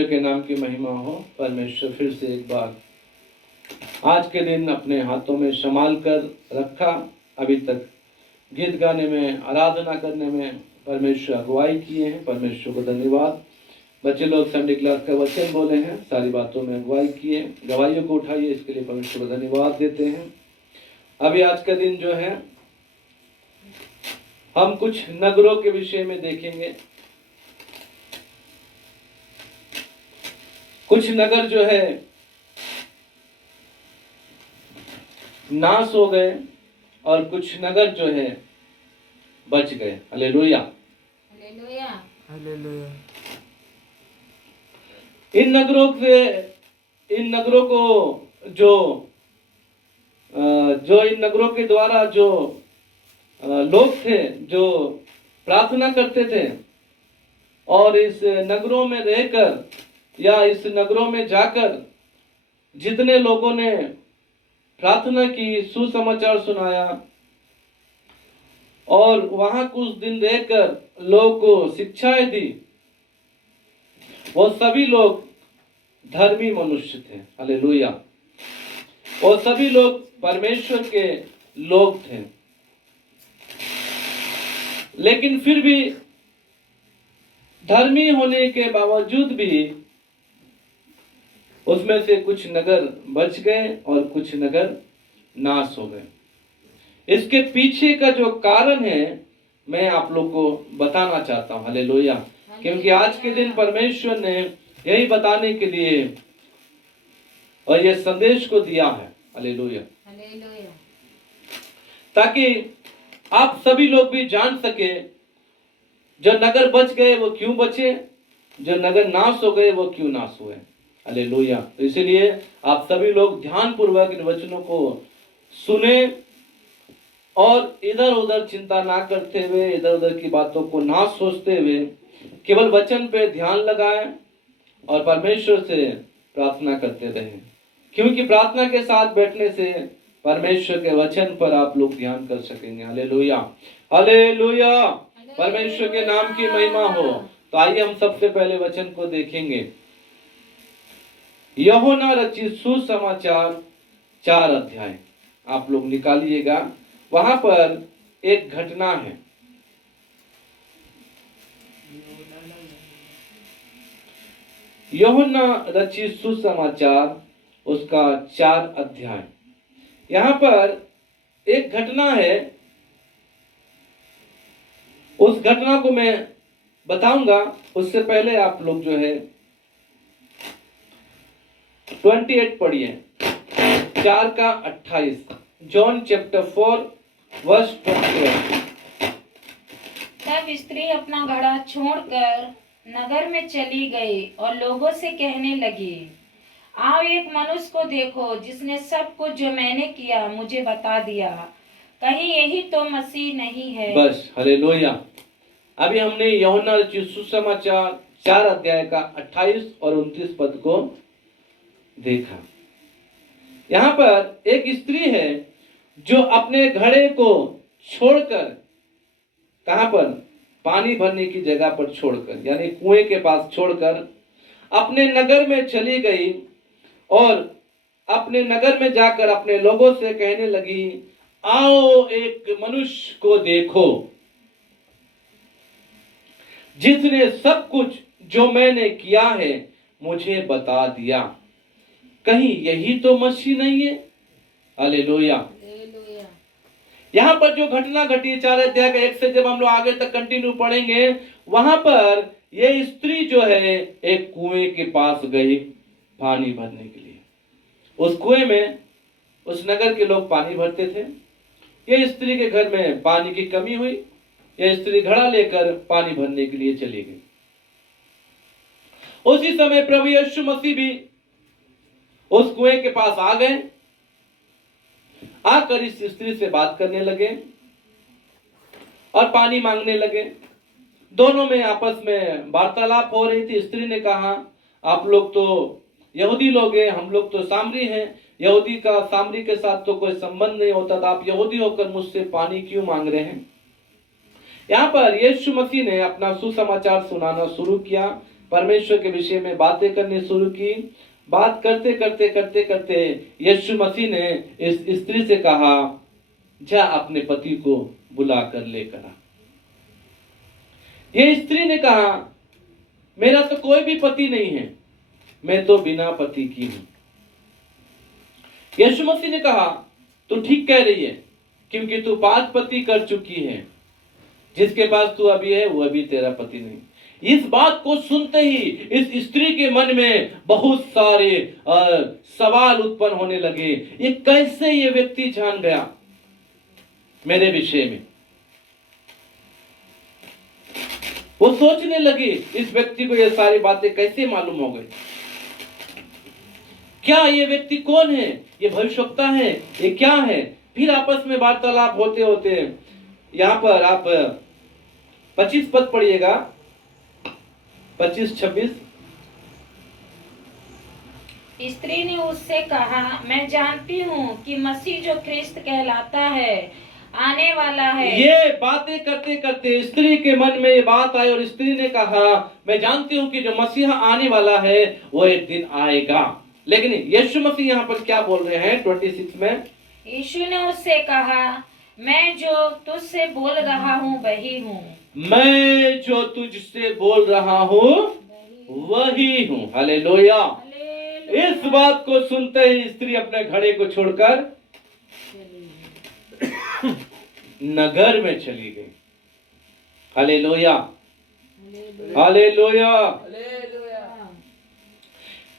परमेश्वर के नाम की महिमा हो। परमेश्वर फिर से एक बार आज के दिन अपने हाथों में संभाल कर रखा। अभी तक गीत गाने में, आराधना करने में परमेश्वर अगुवाई किए हैं। परमेश्वर को धन्यवाद। बच्चे लोग संडे क्लास का वचन बोले हैं, सारी बातों में अगुवाई किए, गवाहियों को उठाइए, इसके लिए परमेश्वर को धन्यवाद देते हैं। अभी आज का दिन जो है हम कुछ नगरों के विषय में देखेंगे। कुछ नगर जो है नाश हो गए और कुछ नगर जो है बच गए। Hallelujah, hallelujah, hallelujah. इन नगरों को जो इन नगरों के द्वारा जो लोग थे जो प्रार्थना करते थे और इस नगरों में रहकर या इस नगरों में जाकर जितने लोगों ने प्रार्थना की, सुसमाचार सुनाया और वहां कुछ दिन रहकर लोगों को शिक्षाएं दी, वो सभी लोग धर्मी मनुष्य थे। हालेलुया। वो सभी लोग परमेश्वर के लोग थे। लेकिन फिर भी धर्मी होने के बावजूद भी उसमें से कुछ नगर बच गए और कुछ नगर नाश हो गए। इसके पीछे का जो कारण है मैं आप लोग को बताना चाहता हूं। हालेलुया। क्योंकि आज के दिन परमेश्वर ने यही बताने के लिए और ये संदेश को दिया है। हालेलुया। हालेलुया। ताकि आप सभी लोग भी जान सके जो नगर बच गए वो क्यों बचे, जो नगर नाश हो गए वो क्यों नाश हुए। हालेलुया। तो इसलिए आप सभी लोग ध्यान पूर्वक इन वचनों को सुने और इधर उधर चिंता ना करते हुए, इधर उधर की बातों को ना सोचते हुए केवल वचन पे ध्यान लगाएं और परमेश्वर से प्रार्थना करते रहें। क्योंकि प्रार्थना के साथ बैठने से परमेश्वर के वचन पर आप लोग ध्यान कर सकेंगे। Hallelujah, hallelujah. परमेश्वर के नाम की महिमा हो। तो आइए हम सबसे पहले वचन को देखेंगे। यूहन्ना रचित सुसमाचार 4 अध्याय आप लोग निकालिएगा। वहां पर एक घटना है। यूहन्ना रचित सुसमाचार उसका 4 अध्याय। यहां पर एक घटना है। उस घटना को मैं बताऊंगा, उससे पहले आप लोग जो है 28 पढ़िए, 4 का 28। John chapter 4 verse 28। तब स्त्री अपना घड़ा छोड़कर नगर में चली गई और लोगों से कहने लगी, आओ एक मनुष्य को देखो जिसने सब कुछ जो मैंने किया मुझे बता दिया। कहीं यही तो मसीह नहीं है। बस। हालेलुया। अभी हमने यूहन्ना रचित सुसमाचार 4 अध्याय का 28 और 29 पद को देखा। यहाँ पर एक स्त्री है जो अपने घड़े को छोड़कर, कहां पर, पानी भरने की जगह पर छोड़कर, यानी कुएं के पास छोड़कर अपने नगर में चली गई और अपने नगर में जाकर अपने लोगों से कहने लगी, आओ एक मनुष्य को देखो जिसने सब कुछ जो मैंने किया है मुझे बता दिया। कहीं यही तो मसीह नहीं है। हालेलुया। हालेलुया। यहां पर जो घटना घटी 4 अध्याय का 1 से जब हम लोग आगे तक कंटिन्यू पढ़ेंगे, वहां पर ये स्त्री जो है एक कुएं के पास गई पानी भरने के लिए। उस कुएं में उस नगर के लोग पानी भरते थे। ये स्त्री के घर में पानी की कमी हुई। यह स्त्री घड़ा लेकर पानी भरने के लिए चली गई। उसी समय प्रभु यीशु मसीह भी उस कुएं के पास आ गए। आकर इस स्त्री से बात करने लगे और पानी मांगने लगे। दोनों में आपस में वार्तालाप हो रही थी। स्त्री ने कहा, आप लोग तो यहूदी लोग हैं, हम लोग तो सामरी हैं। यहूदी का सामरी के साथ तो कोई संबंध नहीं होता था। आप यहूदी होकर मुझसे पानी क्यों मांग रहे हैं। यहाँ पर यीशु मसीह ने अपना सुसमाचार सुनाना शुरू किया। परमेश्वर के विषय में बातें करनी शुरू की। बात करते करते करते करते यीशु मसीह ने इस स्त्री से कहा, जा अपने पति को बुला कर लेकर आ। ये स्त्री ने कहा, मेरा तो कोई भी पति नहीं है, मैं तो बिना पति की हूं। यीशु मसीह ने कहा, तू ठीक कह रही है, क्योंकि तू 5 पति कर चुकी है, जिसके पास तू अभी है वो अभी तेरा पति नहीं। इस बात को सुनते ही इस स्त्री के मन में बहुत सारे सवाल उत्पन्न होने लगे। ये कैसे ये व्यक्ति जान गया मेरे विषय में? वो सोचने लगी, इस व्यक्ति को ये सारी बातें कैसे मालूम हो गई? क्या ये व्यक्ति कौन है? ये भविष्यवक्ता है? ये क्या है? फिर आपस में वार्तालाप होते होते यहां पर आप 25 पद पढ़िएगा, 25-26। स्त्री ने उससे कहा, मैं जानती हूँ कि मसीह जो ख्रिस्त कहलाता है आने वाला है। ये बातें करते करते स्त्री के मन में ये बात आई और स्त्री ने कहा, मैं जानती हूँ कि जो मसीहा आने वाला है वो एक दिन आएगा। लेकिन यीशु मसीह यहाँ पर क्या बोल रहे हैं 26 में? यीशु ने उससे कहा, मैं जो तुझसे बोल रहा हूँ वही हूँ। मैं जो तुझसे बोल रहा हूँ वही हूँ। हालेलुया। इस बात को सुनते ही स्त्री अपने घड़े को छोड़कर नगर में चली गई। Hallelujah, hallelujah.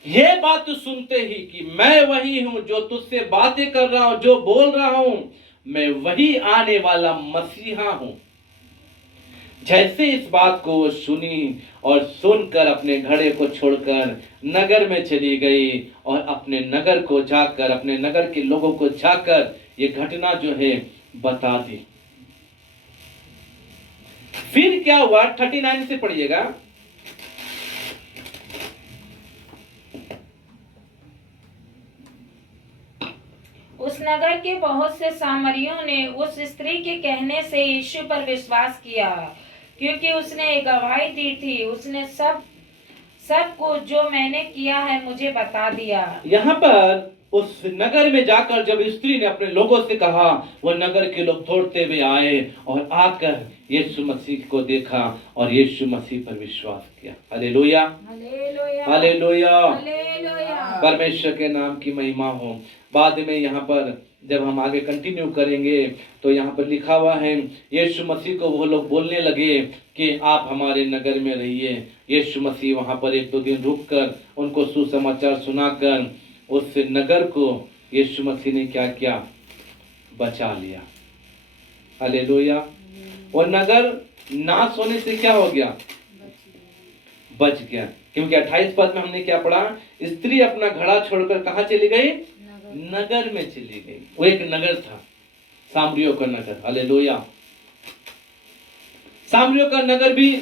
ये बात सुनते ही कि मैं वही हूं जो तुझसे बातें कर रहा हूं, जो बोल रहा हूं, मैं वही आने वाला मसीहा हूं। जैसे इस बात को सुनी और सुनकर अपने घड़े को छोड़कर नगर में चली गई और अपने नगर को जाकर, अपने नगर के लोगों को जाकर ये घटना जो है बता दी। फिर क्या हुआ? 39 से पढ़िएगा। उस नगर के बहुत से सामरियों ने उस स्त्री के कहने से यीशु पर विश्वास किया, क्योंकि उसने एक गवाही दी थी। उसने सब कुछ जो मैंने किया है मुझे बता दिया। यहाँ पर उस नगर में जाकर जब स्त्री ने अपने लोगों से कहा, वो नगर के लोग दौड़ते हुए आए और आकर यीशु मसीह को देखा और यीशु मसीह पर विश्वास किया। Hallelujah, hallelujah, hallelujah. हालेलुया। परमेश्वर के नाम की महिमा हो। बाद में यहाँ पर जब हम आगे कंटिन्यू करेंगे तो यहाँ पर लिखा हुआ है, यीशु मसीह को वो लोग बोलने लगे कि आप हमारे नगर में रहिए। यीशु मसीह वहाँ पर 1-2 दिन रुककर उनको सुसमाचार सुनाकर उस नगर को यीशु मसीह ने क्या किया? बचा लिया। हालेलुया। और नगर नाश होने से क्या हो गया? बच गया। क्योंकि 28 पद में हमने क्या पढ़ा? स्त्री अपना घड़ा छोड़कर कहाँ चली गई? नगर में चली गई। वो एक नगर था, सामरियों का नगर। हालेलुया। सामरियों का नगर भी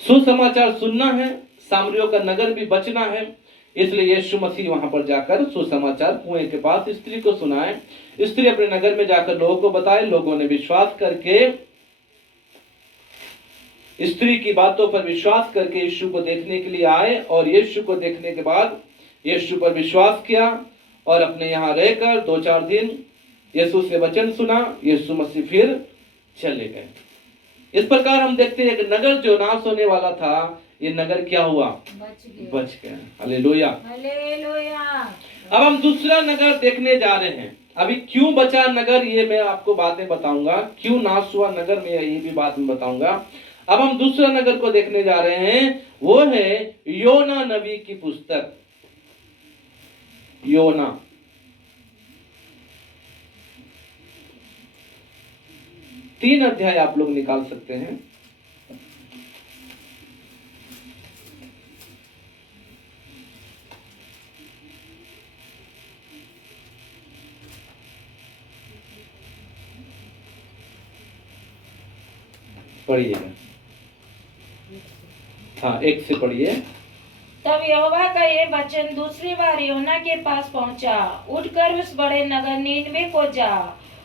सुसमाचार सुनना है, सामरियों का नगर भी बचना है। इसलिए यीशु मसीह वहां पर जाकर सुसमाचार कुएं के पास स्त्री को सुनाए। स्त्री अपने नगर में जाकर लोगों को बताए। लोगों ने विश्वास करके, स्त्री की बातों पर विश्वास करके यीशु को देखने के लिए आए और यीशु को देखने के बाद यीशु पर विश्वास किया और अपने यहाँ रहकर 2-4 दिन यीशु से वचन सुना। यीशु मसीह फिर चले गए। इस प्रकार हम देखते हैं एक नगर जो नाश होने वाला था, ये नगर क्या हुआ? बच गया। Hallelujah, hallelujah. अब हम दूसरा नगर देखने जा रहे हैं। अभी क्यों बचा नगर ये मैं आपको बाद में बताऊंगा, क्यों नाश हुआ नगर में ये भी बाद में बताऊंगा। अब हम दूसरा नगर को देखने जा रहे हैं, वो है योना नबी की पुस्तक। योना, तीन अध्याय आप लोग निकाल सकते हैं। पढ़िएगा। हाँ, 1 से पढ़िए। तब यहोवा का ये वचन दूसरी बार योना के पास पहुंचा, उठकर उस बड़े नगर नीनवे को जा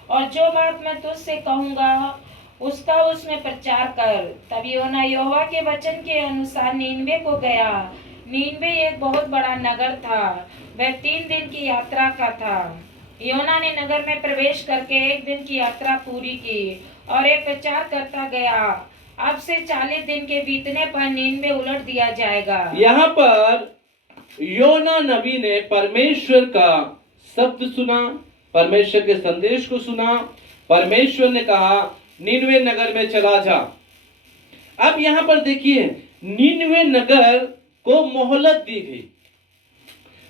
और जो बात मैं तुझसे कहूंगा उसका उसमें प्रचार कर। तब योना यहोवा के वचन के अनुसार नीनवे को गया। नीनवे एक बहुत बड़ा नगर था, वह 3 दिन की यात्रा का था। योना ने नगर में प्रवेश करके 1 दिन की यात्रा पूरी की और एक प्रचार करता गया, अब से 40 दिन के बीतने पर नीनवे उलट दिया जाएगा। यहाँ पर योना नबी ने परमेश्वर का शब्द सुना, परमेश्वर के संदेश को सुना। परमेश्वर ने कहा नीनवे नगर में चला जा। अब यहां पर देखिए, नीनवे नगर को मोहलत दी गई,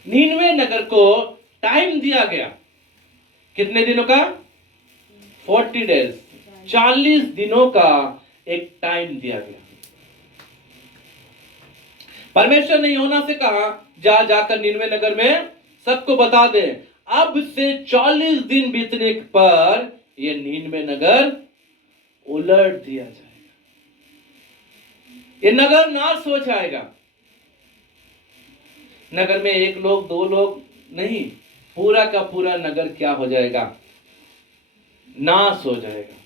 नीनवे नगर को टाइम दिया गया। कितने दिनों का? 40 डेज, 40 दिनों का एक टाइम दिया गया। परमेश्वर ने योना से कहा जाकर नीनवे नगर में सबको बता दे। अब से 40 दिन बीतने पर यह नीनवे नगर उलट दिया जाएगा, ये नगर नाश हो जाएगा। नगर में 1 लोग 2 लोग नहीं, पूरा का पूरा नगर क्या हो जाएगा? नाश हो जाएगा।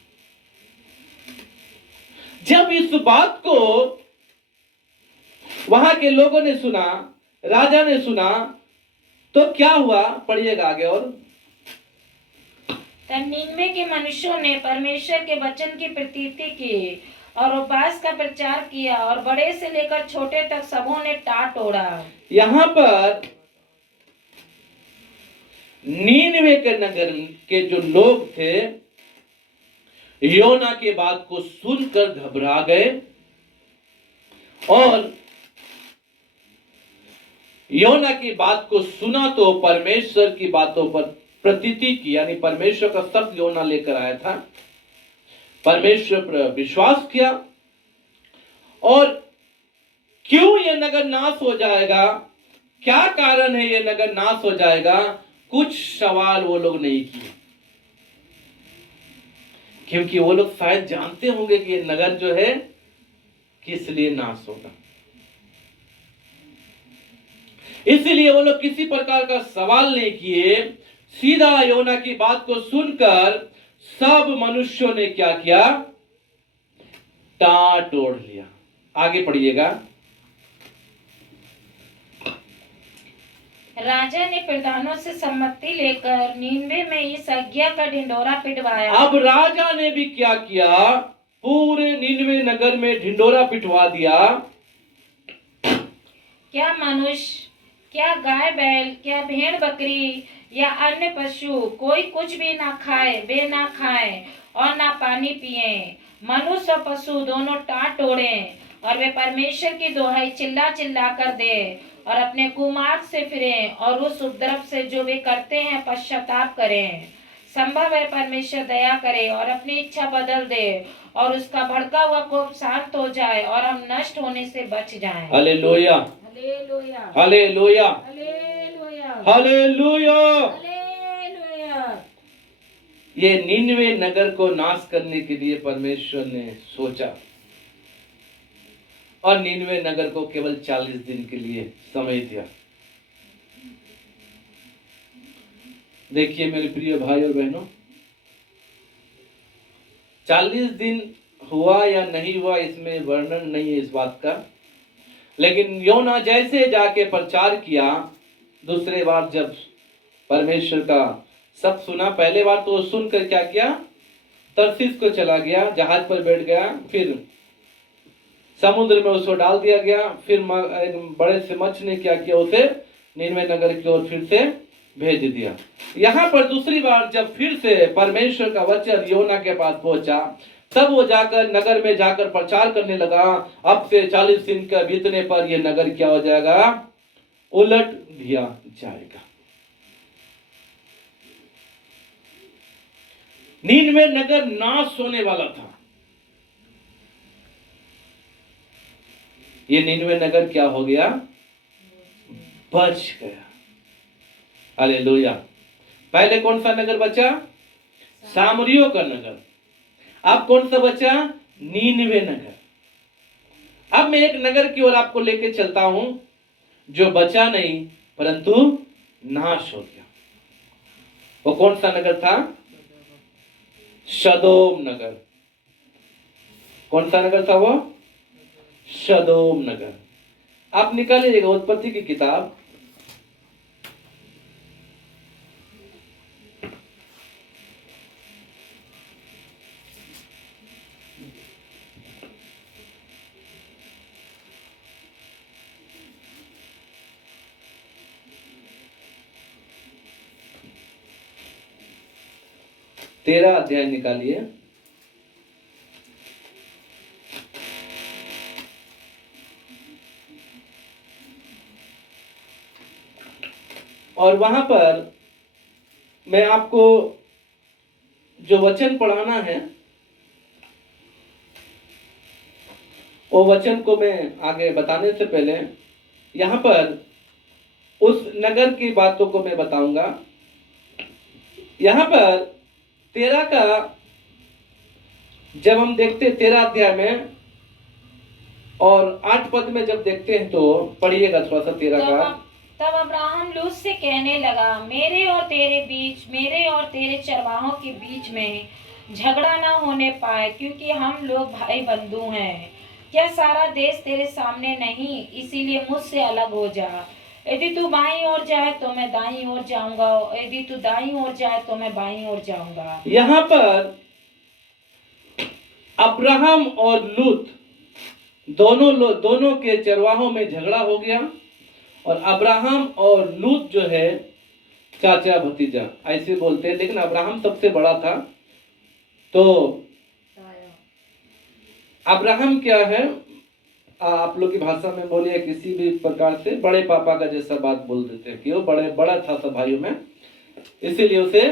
जब इस बात को वहां के लोगों ने सुना, राजा ने सुना, तो क्या हुआ? पढ़िएगा आगे। और तब नीनवे के मनुष्यों ने परमेश्वर के वचन की प्रतीति की और उपवास का प्रचार किया और बड़े से लेकर छोटे तक सबों ने टाट ओढ़ा। यहां पर नीनवे के नगर के जो लोग थे, योना के बात को सुनकर घबरा गए और योना की बात को सुना तो परमेश्वर की बातों पर प्रतीति की, यानी परमेश्वर का शब्द योना लेकर आया था, परमेश्वर पर विश्वास किया। और क्यों यह नगर नाश हो जाएगा, क्या कारण है यह नगर नाश हो जाएगा, कुछ सवाल वो लोग नहीं किए, क्योंकि वो लोग शायद जानते होंगे कि यह नगर जो है किस लिए नाश होगा। इसलिए वो लोग किसी प्रकार का सवाल नहीं किए, सीधा योना की बात को सुनकर सब मनुष्यों ने क्या किया? टाट ओढ़ लिया। आगे पढ़िएगा। राजा ने प्रधानों से सम्मति लेकर नीनवे में इस आज्ञा का ढिंडोरा पिटवाया। अब राजा ने भी क्या किया? पूरे नीनवे नगर में ढिंडोरा पिटवा दिया। क्या मनुष्य, क्या गाय बैल, क्या भेड़ बकरी या अन्य पशु, कोई कुछ भी ना खाए, वे ना खाए और ना पानी पिए। मनुष्य और पशु दोनों टाट ओढ़े और वे परमेश्वर की दुहाई चिल्ला चिल्ला कर दे और अपने कुमार्ग से फिरें और उस उपद्रव से जो वे करते हैं पश्चाताप करें। संभव है परमेश्वर दया करे और अपनी इच्छा बदल दे और उसका भड़का हुआ कोप शांत हो जाए और हम नष्ट होने से बच जाएं। Hallelujah, hallelujah, hallelujah, hallelujah, hallelujah. Hallelujah. ये नीनवे नगर को नाश करने के लिए परमेश्वर ने सोचा और नीनवे नगर को केवल 40 दिन के लिए समय दिया। देखिए मेरे प्रिय भाई और बहनों, 40 दिन हुआ या नहीं हुआ इसमें वर्णन नहीं है इस बात का, लेकिन योना जैसे जाके प्रचार किया, दूसरे बार जब परमेश्वर का सब सुना, पहले बार तो सुनकर क्या किया? तरसीस को चला गया, जहाज पर बैठ गया, फिर समुद्र में उसको डाल दिया गया, फिर एक बड़े से मच्छ ने क्या किया? उसे नीनवे नगर की ओर फिर से भेज दिया। यहाँ पर दूसरी बार जब फिर से परमेश्वर का वचन योना के पास पहुंचा, तब वो जाकर नगर में जाकर प्रचार करने लगा। अब से 40 दिन का बीतने पर यह नगर क्या हो जाएगा? उलट दिया जाएगा। नीनवे नगर नाश होने वाला था। ये नीनवे नगर क्या हो गया? बच गया। हालेलुया। पहले कौन सा नगर बचा? सामरियों का नगर। अब कौन सा बचा? नीनवे नगर। अब मैं एक नगर की ओर आपको लेके चलता हूं जो बचा नहीं परंतु नाश हो गया। वो कौन सा नगर था? सदोम नगर। कौन सा नगर था वो? सदोम नगर। आप निकालिएगा उत्पत्ति की किताब, तेरह अध्याय निकालिए। और वहां पर मैं आपको जो वचन पढ़ाना है वो वचन को मैं आगे बताने से पहले यहां पर उस नगर की बातों को मैं बताऊंगा। यहां पर 13 का जब हम देखते 13 अध्याय में और 8 पद में जब देखते हैं तो पढ़िएगा थोड़ा सा 13 का। तब अब्राहम लूत से कहने लगा, मेरे और तेरे बीच, मेरे और तेरे चरवाहों के बीच में झगड़ा ना होने पाए, क्योंकि हम लोग भाई बंधु हैं। क्या सारा देश तेरे सामने नहीं? इसीलिए मुझसे अलग हो जा। यदि तू बाईं ओर जाए तो मैं दाईं ओर जाऊंगा, यदि तू दाईं ओर जाए तो मैं बाईं ओर जाऊंगा। यहाँ पर अब्राहम और लूत दोनों के चरवाहों में झगड़ा हो गया। और अब्राहम और लूत जो है चाचा भतीजा ऐसे बोलते हैं, लेकिन अब्राहम सबसे बड़ा था। तो अब्राहम क्या है, आप लोग की भाषा में बोलिए, किसी भी प्रकार से बड़े पापा का जैसा बात बोल देते हैं कि वो बड़ा था सब भाइयों में, इसीलिए उसे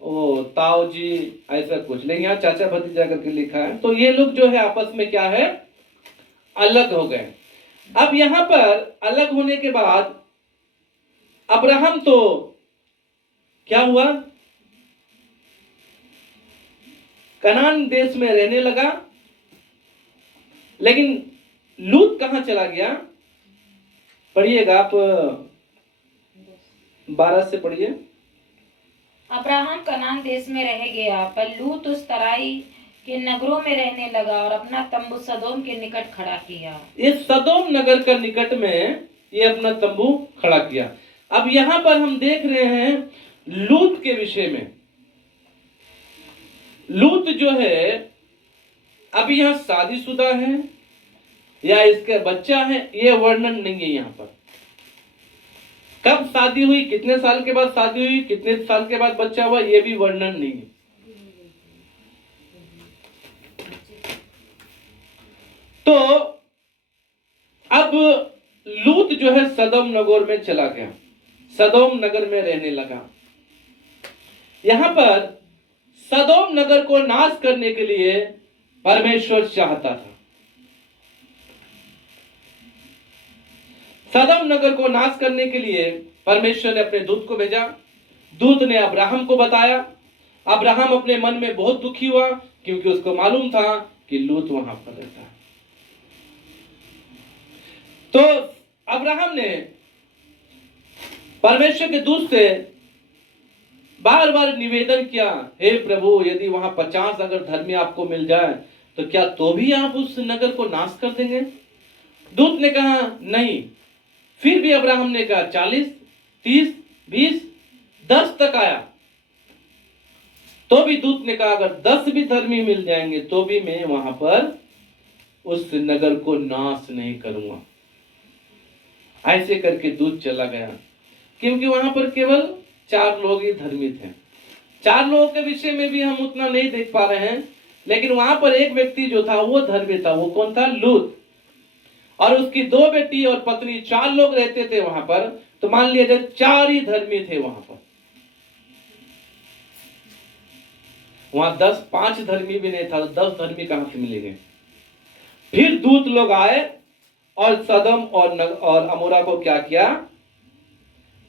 वो ताऊ जी ऐसा कुछ, लेकिन यहाँ चाचा भतीजा करके लिखा है। तो ये लोग जो है आपस में क्या है, अलग हो गए। अब यहां पर अलग होने के बाद अब्राहम तो क्या हुआ, कनान देश में रहने लगा। लेकिन लूत कहां चला गया? पढ़िएगा आप 12 से पढ़िए। अब्राहम कनान देश में रह गया, पर लूत उस तराई के नगरों में रहने लगा और अपना तंबू सदोम के निकट खड़ा किया। इस सदोम नगर का निकट में ये अपना तंबू खड़ा किया। अब यहां पर हम देख रहे हैं लूत के विषय में। लूत जो है अभी यहां शादीशुदा है या इसके बच्चा है, ये वर्णन नहीं है यहां पर। कब शादी हुई, कितने साल के बाद शादी हुई, कितने साल के बाद बच्चा हुआ, ये भी वर्णन नहीं है। तो अब लूत जो है सदोम नगर में चला गया, सदोम नगर में रहने लगा। यहां पर सदोम नगर को नाश करने के लिए परमेश्वर चाहता था। सदोम नगर को नाश करने के लिए परमेश्वर ने अपने दूत को भेजा। दूत ने अब्राहम को बताया। अब्राहम अपने मन में बहुत दुखी हुआ, क्योंकि उसको मालूम था कि लूत वहां पर रहता है। तो अब्राहम ने परमेश्वर के दूत से बार बार निवेदन किया, हे प्रभु, यदि वहां 50 अगर धर्मी आपको मिल जाए तो क्या तो भी आप उस नगर को नाश कर देंगे? दूत ने कहा नहीं। फिर भी अब्राहम ने कहा 40, 30, 20, 10 तक आया। तो भी दूत ने कहा अगर 10 भी धर्मी मिल जाएंगे तो भी मैं वहां पर उस नगर को नाश नहीं करूंगा। ऐसे करके दूत चला गया, क्योंकि वहां पर केवल 4 लोग ही धर्मी थे। 4 लोगों के विषय में भी हम उतना नहीं देख पा रहे हैं, लेकिन वहां पर एक व्यक्ति जो था वो धर्मी था। वो कौन था? लूत। और उसकी 2 बेटी और पत्नी, 4 लोग रहते थे वहां पर। तो मान लिया जाए 4 ही धर्मी थे वहां पर। वहां 5 धर्मी भी नहीं था, तो 10 धर्मी कहां से मिलेंगे? फिर दूत लोग आए और सदम और अमोरा को क्या किया?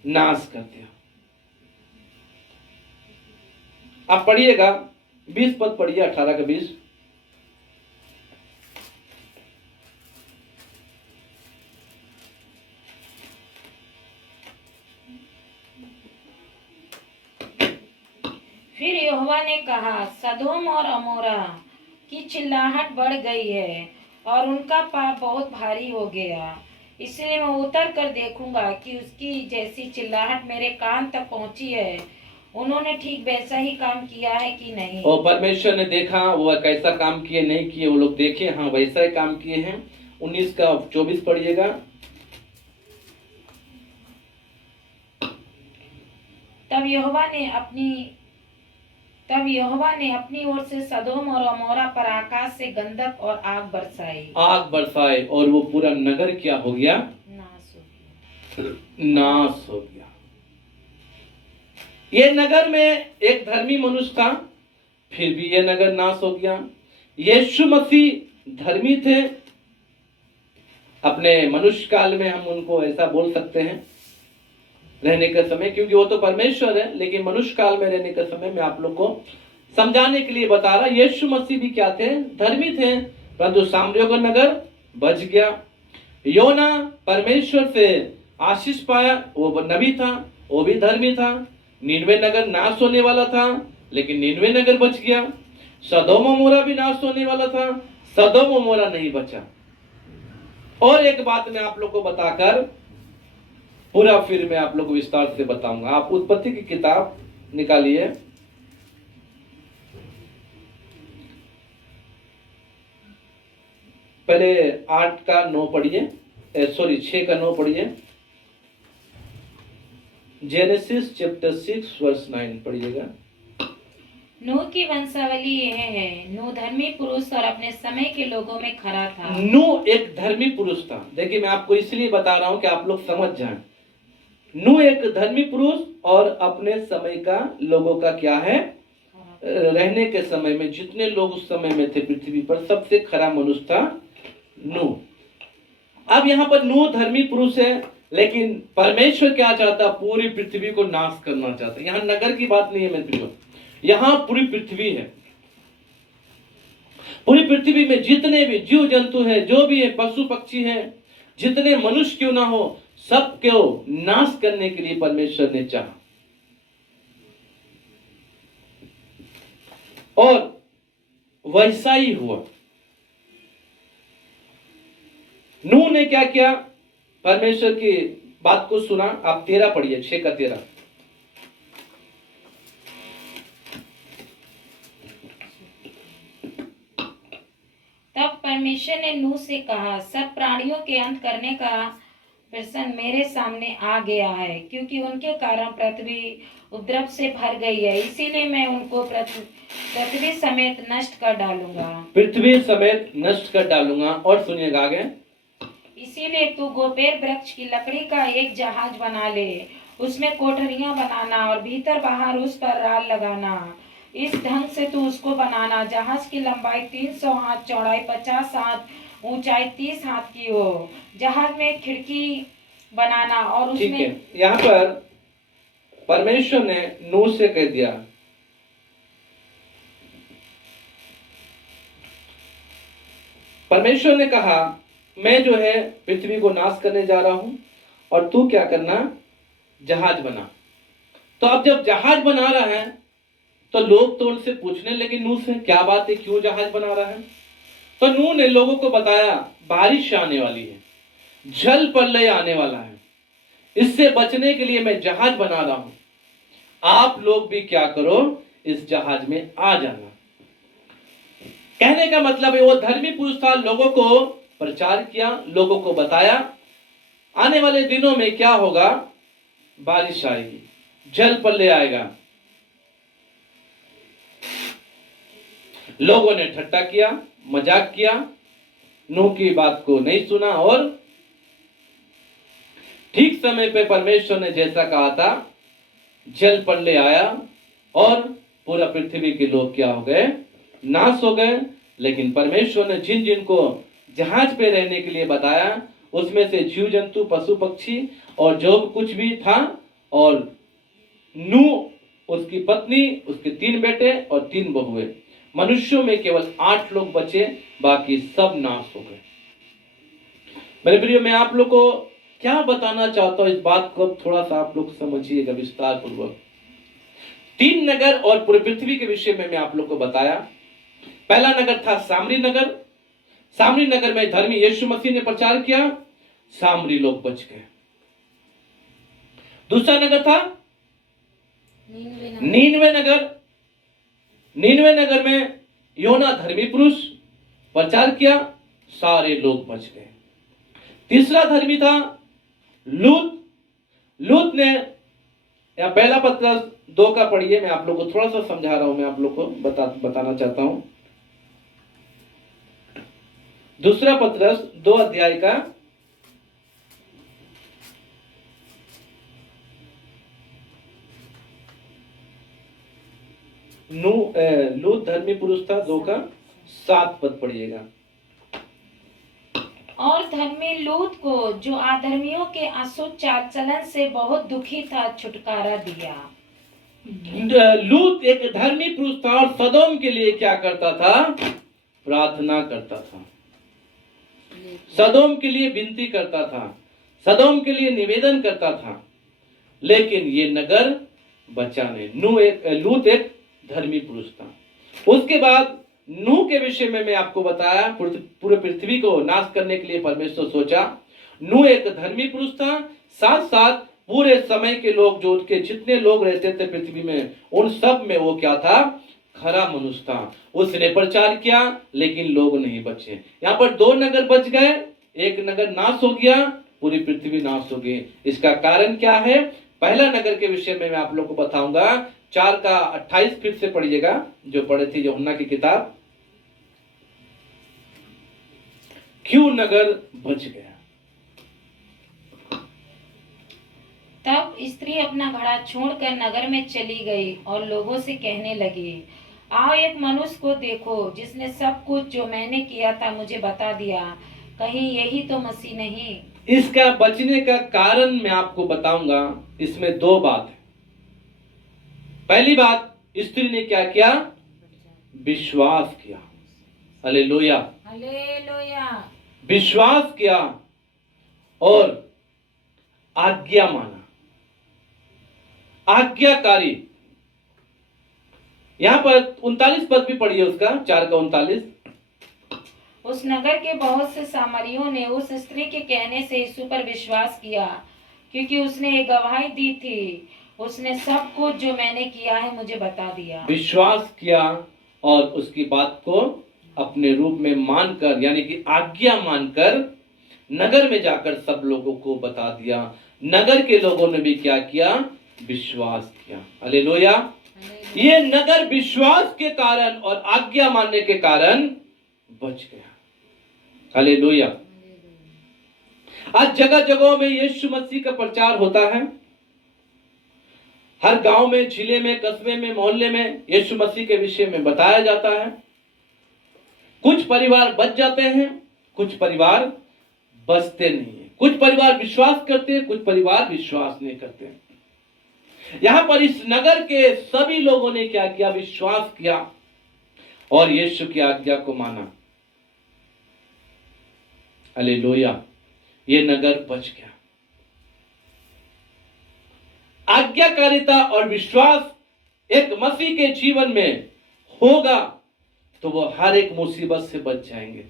नाश कर दिया। आप पढ़िएगा 20 पद पढ़िए, 18 का 20। फिर यहोवा ने कहा, सदोम और अमोरा की चिल्लाहट बढ़ गई है और उनका पाप बहुत भारी हो गया। इसलिए मैं उतर कर देखूंगा कि उसकी जैसी चिल्लाहट मेरे कान तक पहुंची है, उन्होंने ठीक वैसा ही काम किया है कि नहीं। और परमेश्वर ने देखा वो कैसा काम किए नहीं किए, वो लोग देखे, हाँ वैसा ही काम किए हैं। 19 का 24 पढ़िएगा। तब यहोवा ने अपनी ओर से सदोम और अमोरा पर आकाश से गंधक और आग बरसाई। आग बरसाए और वो पूरा नगर क्या हो गया? नाश हो गया। नाश हो गया। ये नगर में एक धर्मी मनुष्य था, फिर भी ये नगर नाश हो गया। यीशु मसीह धर्मी थे, अपने मनुष्य काल में हम उनको ऐसा बोल सकते हैं रहने के समय, क्योंकि वो तो परमेश्वर है, लेकिन मनुष्य काल में रहने के समय मैं आप लोग को समझाने के लिए बता रहा। यीशु मसीह भी क्या थे? धर्मी थे, परंतु सामरियों का नगर बच गया। योना परमेश्वर से आशीष पाया, वो नबी था, वो भी धर्मी था। निनवे नगर नाश होने वाला था, लेकिन निनवे नगर बच गया। सदोम अमोरा भी नाश होने वाला था, सदोम अमोरा नहीं बचा। और एक बात मैं आप लोग को बताकर पूरा फिर मैं आप लोग को विस्तार से बताऊंगा। आप उत्पत्ति की किताब निकालिए, पहले 8 का 9 पढ़िए, 6 का 9 पढ़िए। जेनेसिस चैप्टर 6 वर्स 9 पढ़िएगा। नूह की वंशावली यह है, नूह धर्मी पुरुष और अपने समय के लोगों में खरा था। नूह एक धर्मी पुरुष था। देखिए मैं आपको इसलिए बता रहा हूं कि आप लोग समझ जाएं। नूह एक धर्मी पुरुष और अपने समय का लोगों का क्या है? रहने के समय में जितने लोग उस समय में थे पृथ्वी पर, सबसे खरा मनुष्य था नूह। अब यहाँ पर नूह धर्मी पुरुष है, लेकिन परमेश्वर क्या चाहता? पूरी पृथ्वी को नाश करना चाहता। यहाँ नगर की बात नहीं है मेरे प्रियो, यहाँ पूरी पृथ्वी है। पूरी पृथ्वी में जितने भी जीव जंतु हैं, जो भी है, पशु पक्षी हैं, जितने मनुष्य क्यों ना हो, सब को नाश करने के लिए परमेश्वर ने चाहा। और वैसा ही हुआ। नूह ने क्या किया? परमेश्वर की बात को सुना। आप 13 पढ़िए, 6 का 13। तब परमेश्वर ने नूह से कहा, सब प्राणियों के अंत करने का प्रश्न मेरे सामने आ गया है, क्योंकि उनके कारण पृथ्वी उपद्रव से भर गई है। इसीलिए मैं उनको पृथ्वी समेत नष्ट कर डालूंगा। पृथ्वी समेत नष्ट कर डालूंगा। और सुनिएगा आगे। इसीलिए तू गोपेर वृक्ष की लकड़ी का एक जहाज बना ले, उसमें कोठरियां बनाना और भीतर बाहर उस पर राल लगाना। इस ढंग से तू उसको बनाना, जहाज की लंबाई 300 हाथ, चौड़ाई 50 हाथ, ऊंचाई 30 हाथ की हो। जहाज में खिड़की बनाना और ठीक है, उसमें यहाँ पर परमेश्वर ने नूह से कह दिया, परमेश्वर ने कहा मैं जो है पृथ्वी को नाश करने जा रहा हूं और तू क्या करना? जहाज बना। तो अब जब जहाज बना रहा है तो लोग तो उनसे पूछने लगे नूह से, क्या बात है, क्यों जहाज बना रहा है? तो नूह ने लोगों को बताया, बारिश आने वाली है, जल प्रलय आने वाला है, इससे बचने के लिए मैं जहाज बना रहा हूं। आप लोग भी क्या करो? इस जहाज में आ जाना। कहने का मतलब है वो धर्मी पुरुष था, लोगों को प्रचार किया, लोगों को बताया आने वाले दिनों में क्या होगा? बारिश आएगी, जल प्रलय आएगा। लोगों ने ठट्टा किया, मजाक किया, नूह की बात को नहीं सुना और ठीक समय पे परमेश्वर ने जैसा कहा था जल प्रलय आया और पूरा पृथ्वी के लोग क्या हो गए? नाश हो गए। लेकिन परमेश्वर ने जिन जिन को जहाज पे रहने के लिए बताया, उसमें से जीव जंतु, पशु पक्षी और जो कुछ भी था, और नूह, उसकी पत्नी, उसके 3 बेटे और 3 बहुएं, मनुष्यों में केवल 8 लोग बचे, बाकी सब नाश हो गए। मेरे प्रियो, मैं आप लोग को क्या बताना चाहता हूं, इस बात को थोड़ा सा आप लोग समझिएगा विस्तार पूर्वक। 3 नगर और पूरी पृथ्वी के विषय में मैं आप लोग को बताया। पहला नगर था सामरी नगर। सामरी नगर में धर्मी यीशु मसीह ने प्रचार किया, सामरी लोग बच गए। दूसरा नगर था नीनवे नगर। नीनवे नगर में योना धर्मी पुरुष प्रचार किया, सारे लोग बच गए। तीसरा धर्मी था लूत। लूत ने, या पहला पत्रस 2 का पढ़िए, मैं आप लोग को थोड़ा सा समझा रहा हूं, मैं आप लोग को बताना चाहता हूं। दूसरा पत्रस 2 अध्याय का 9 लूत धर्मी पुरुष था, 2 का 7 पद पढ़िएगा। और धर्मी लूत को, जो अधर्मियों के अशुद्ध चाल चलन से बहुत दुखी था, छुटकारा दिया। लूत एक धर्मी पुरुष था और सदोम के लिए क्या करता था? प्रार्थना करता था, सदोम के लिए विनती करता था, सदोम के लिए निवेदन करता था, लेकिन ये नगर बचा नहीं। लूत एक धर्मी पुरुष था। उसके बाद नूह के विषय में मैं आपको बताया, पूरे पृथ्वी को नाश करने के लिए परमेश्वर सोचा। नूह एक धर्मी पुरुष था, साथ साथ पूरे समय के लोग, जो उसके जितने लोग रहते थे पृथ्वी में, उन सब में वो क्या था? खरा मनुष्य था। उसने प्रचार किया, लेकिन लोग नहीं बचे। यहाँ पर 2 नगर बच गए, एक नगर नाश हो गया, पूरी पृथ्वी नाश हो गई। इसका कारण क्या है? पहला नगर के विषय में मैं आप लोग को बताऊंगा। 4 का 28 फिर से पढ़िएगा, जो पढ़े थे यूहन्ना की किताब। क्यों नगर बच गया? तब स्त्री अपना घड़ा छोड़कर नगर में चली गई और लोगों से कहने लगी, आओ एक मनुष्य को देखो जिसने सब कुछ जो मैंने किया था मुझे बता दिया। कहीं यही तो मसीह नहीं? इसका बचने का कारण मैं आपको बताऊंगा। इसमें 2 बात है। पहली बात, स्त्री ने क्या किया? विश्वास किया। Hallelujah, hallelujah. विश्वास किया और आज्ञा माना, आज्ञाकारी। यहां पर 39 पद भी पढ़िए उसका, 4 का 39। उस नगर के बहुत से सामरियों ने उस स्त्री के कहने से यीशु पर विश्वास किया, क्योंकि उसने एक गवाही दी थी, उसने सब कुछ जो मैंने किया है मुझे बता दिया। विश्वास किया और उसकी बात को अपने रूप में मानकर, यानी कि आज्ञा मानकर, नगर में जाकर सब लोगों को बता दिया। नगर के लोगों ने भी क्या किया? विश्वास किया। हालेलुया। ये नगर विश्वास के कारण और आज्ञा मानने के कारण बच गया। हालेलुया। आज जगह जगहों में यीशु मसीह का प्रचार होता है। हर गांव में, जिले में, कस्बे में, मोहल्ले में यीशु मसीह के विषय में बताया जाता है। कुछ परिवार बच जाते हैं, कुछ परिवार बचते नहीं है। कुछ परिवार विश्वास करते हैं, कुछ परिवार विश्वास नहीं करते हैं। यहां पर इस नगर के सभी लोगों ने क्या किया? विश्वास किया और यीशु की आज्ञा को माना। हालेलुया। ये नगर बच गया। आज्ञाकारिता और विश्वास एक मसीह के जीवन में होगा तो वो हर एक मुसीबत से बच जाएंगे,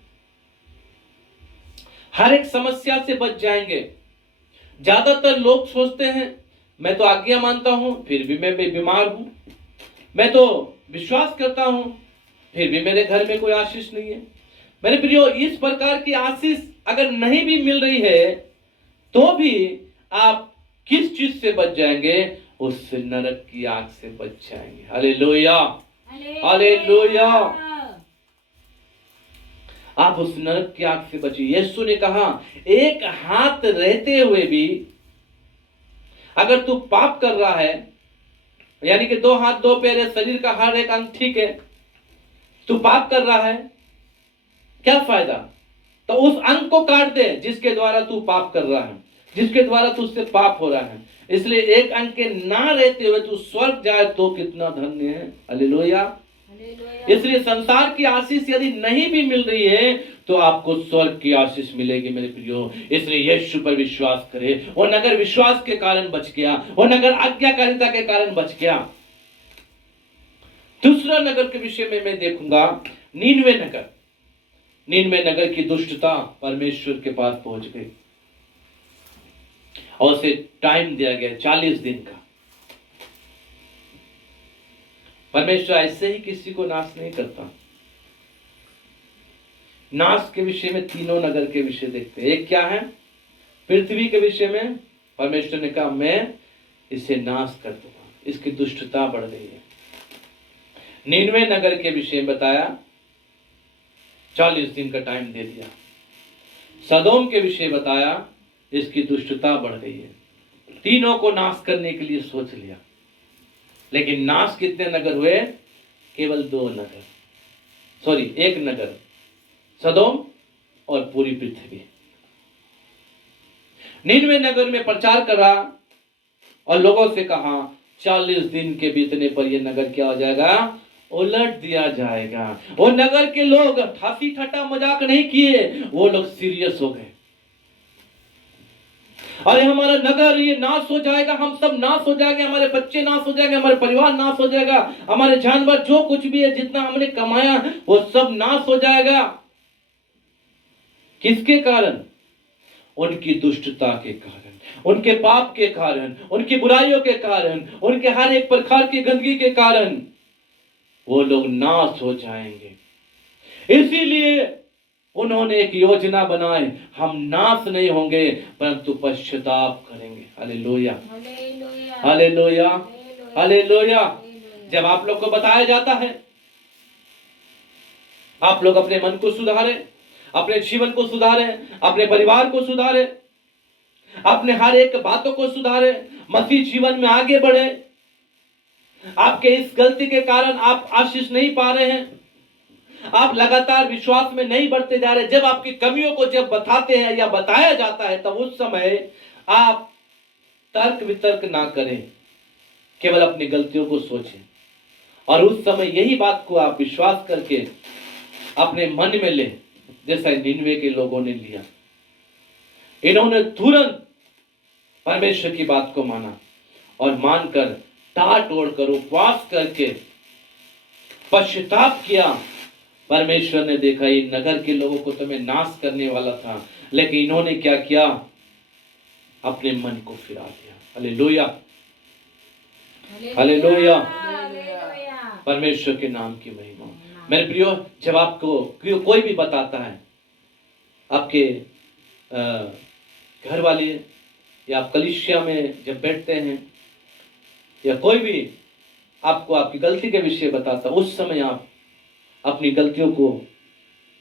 हर एक समस्या से बच जाएंगे। ज्यादातर लोग सोचते हैं, मैं तो आज्ञा मानता हूं फिर भी मैं बीमार हूं, मैं तो विश्वास करता हूं फिर भी मेरे घर में कोई आशीष नहीं है। मेरे प्रियो, इस प्रकार की आशीष अगर नहीं भी मिल रही है तो भी आप किस चीज से बच जाएंगे? उस नरक की आग से बच जाएंगे। Hallelujah, hallelujah. आप उस नरक की आग से बचिए। यीशु ने कहा, एक हाथ रहते हुए भी अगर तू पाप कर रहा है, यानी कि 2 हाथ 2 पैर है, शरीर का हर एक अंग ठीक है, तू पाप कर रहा है, क्या फायदा? तो उस अंग को काट दे जिसके द्वारा तू पाप कर रहा है, जिसके द्वारा तुझसे पाप हो रहा है। इसलिए एक अंग के ना रहते हुए तू स्वर्ग जाए तो कितना धन्य है। हालेलुया। इसलिए संसार की आशीष यदि नहीं भी मिल रही है तो आपको स्वर्ग की आशीष मिलेगी मेरे प्रियो। इसलिए यीशु पर विश्वास करें। वो नगर विश्वास के कारण बच गया, वो नगर आज्ञाकारिता के कारण बच गया। दूसरा नगर के विषय में मैं देखूंगा, नीनवे नगर की दुष्टता परमेश्वर के पास पहुंच गई और उसे टाइम दिया गया 40 दिन का। परमेश्वर ऐसे ही किसी को नाश नहीं करता। नाश के विषय में तीनों नगर के विषय देखते हैं। एक क्या है? पृथ्वी के विषय में परमेश्वर ने कहा मैं इसे नाश कर दूंगा, इसकी दुष्टता बढ़ गई है। नीनवे नगर के विषय में बताया, 40 दिन का टाइम दे दिया। सदोम के विषय बताया, इसकी दुष्टता बढ़ गई है। तीनों को नाश करने के लिए सोच लिया, लेकिन नाश कितने नगर हुए? केवल 2 नगर, सॉरी 1 नगर, सदोम और पूरी पृथ्वी। नीनवे नगर में प्रचार करा और लोगों से कहा 40 दिन के बीतने पर यह नगर क्या हो जाएगा? उलट दिया जाएगा। वो नगर के लोग ठासी ठट्टा मजाक नहीं किए, वो लोग सीरियस हो गए। अरे हमारा नगर ये नाश हो जाएगा, हम सब नाश हो जाएंगे, हमारे बच्चे नाश हो जाएंगे, हमारे परिवार नाश हो जाएगा, हमारे जानवर जो कुछ भी है जितना हमने कमाया वो सब नाश हो जाएगा। किसके कारण? उनकी दुष्टता के कारण, उनके पाप के कारण, उनकी बुराइयों के कारण, उनके हर एक प्रकार की गंदगी के कारण वो लोग नाश हो जाएंगे। इसीलिए उन्होंने एक योजना बनाई, हम नाश नहीं होंगे परंतु पश्चाताप करेंगे। Hallelujah, hallelujah, hallelujah. जब आप लोग को बताया जाता है, आप लोग अपने मन को सुधारे, अपने जीवन को सुधारे, अपने परिवार को सुधारे, अपने हर एक बातों को सुधारे, मसीह जीवन में आगे बढ़े। आपके इस गलती के कारण आप आशीष नहीं पा रहे हैं, आप लगातार विश्वास में नहीं बढ़ते जा रहे। जब आपकी कमियों को जब बताते हैं या बताया जाता है, तब उस समय आप तर्क वितर्क ना करें, केवल अपनी गलतियों को सोचें और उस समय यही बात को आप विश्वास करके अपने मन में लें, जैसा निनवे के लोगों ने लिया। इन्होंने तुरंत परमेश्वर की बात को माना और मानकर टाट ओढ़कर उपवास करके पश्चाताप किया। परमेश्वर ने देखा ये नगर के लोगों को तो मैं नाश करने वाला था, लेकिन इन्होंने क्या किया? अपने मन को फिरा दिया। हालेलुया, हालेलुया, परमेश्वर के नाम की महिमा। मेरे प्रियो, जब आपको कोई भी बताता है, आपके घर वाले या आप कलीसिया में जब बैठते हैं या कोई भी आपको आपकी गलती के विषय बताता, उस समय आप अपनी गलतियों को